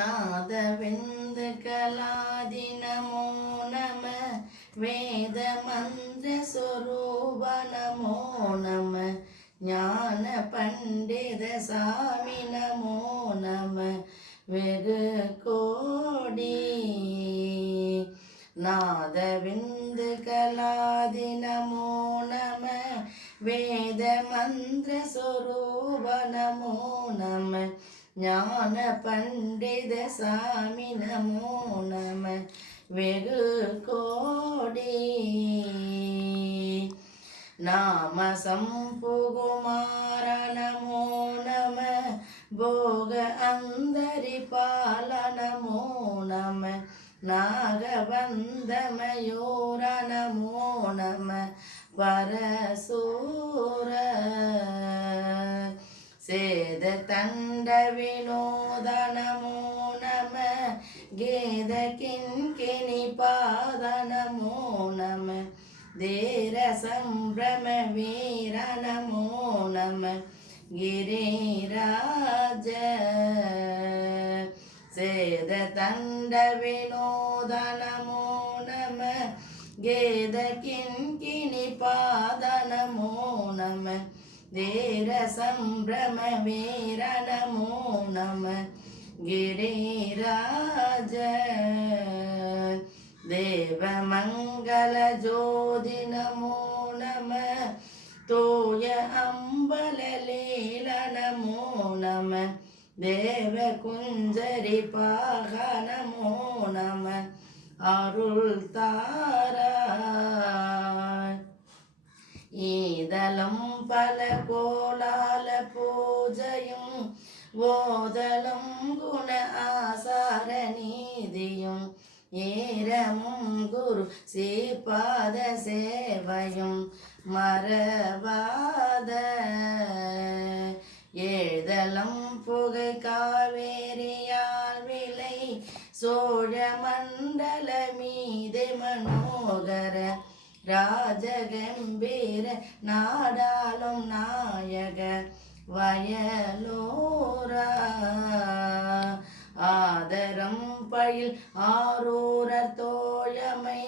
நாதவிந்து கலாதி நமோ நம வேத மந்திர சொரூப நமோ நம ஞான பண்டித சாமி நமோ நம வெகு கோடி நாதவிந்து கலாதி நமோ நம வேத மந்திர சொரூப நமோ நம ஞான பண்டித சாமி நமோ நம. வெகு கோடி. நாம சம்புகுமார நமோ நம. போக அந்தரிபால நமோ நம. நாகபந்தமயூர நமோ நம. பரசூர சேத தண்ட வினோத நமோ நம கேத கிண்கிணி பாத நமோ நம தேர சம்பிரம வீர நமோ நம गिरिराज சேத தண்ட வினோத நமோ நம கேத கிண்கிணி ಧೀರ ಸಂಭ್ರಮ ವೀರ ನಮೋ ನಮ ಗಿರಿರಾಜ ದೇವ ಮಂಗಲ ಜ್ಯೋತಿ ನಮೋ ನಮ ತೋಯ ಅಂಬಲ ಲೀಲ ನಮೋ ನಮ தேவ குஞ்சரி பாக நமோ நம அருள் தாரா ஈதலும் பல கோலால பூஜையும் ஓதலும் குண ஆசார நீதியும் ஏரமும் குரு சீபாத சேவையும் மறவாத. எழுதலும் புகை காவேரியால் விலை சோழ மண்டல மீது மனோகர ராஜகம்பீர நாடாளும் நாயக வயலோரா. ஆதரம் பயில் ஆரூர தோழமை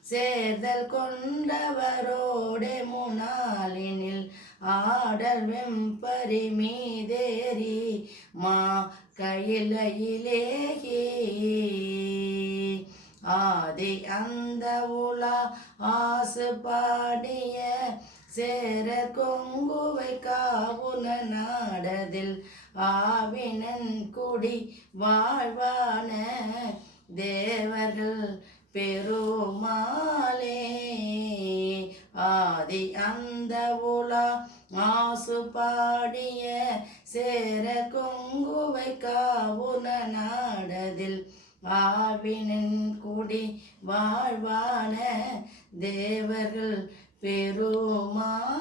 சேர்தல் கொண்டவரோடே முனாலினில் ஆடல் வெம்பரி மீதேரி மா கையிலையிலேகி. ஆதி அந்த உலா ஆசு பாடிய சேர கொங்குவை காவுன நாடதில் ஆவினன் குடி வாழ்வான தேவர்கள் பெருமாளே. ஆதி அந்த உலா ஆசு பாடிய சேர கொங்குவை காவுன வாவினன் குடி வாழ்வான தேவர்கள் பெருமாளே.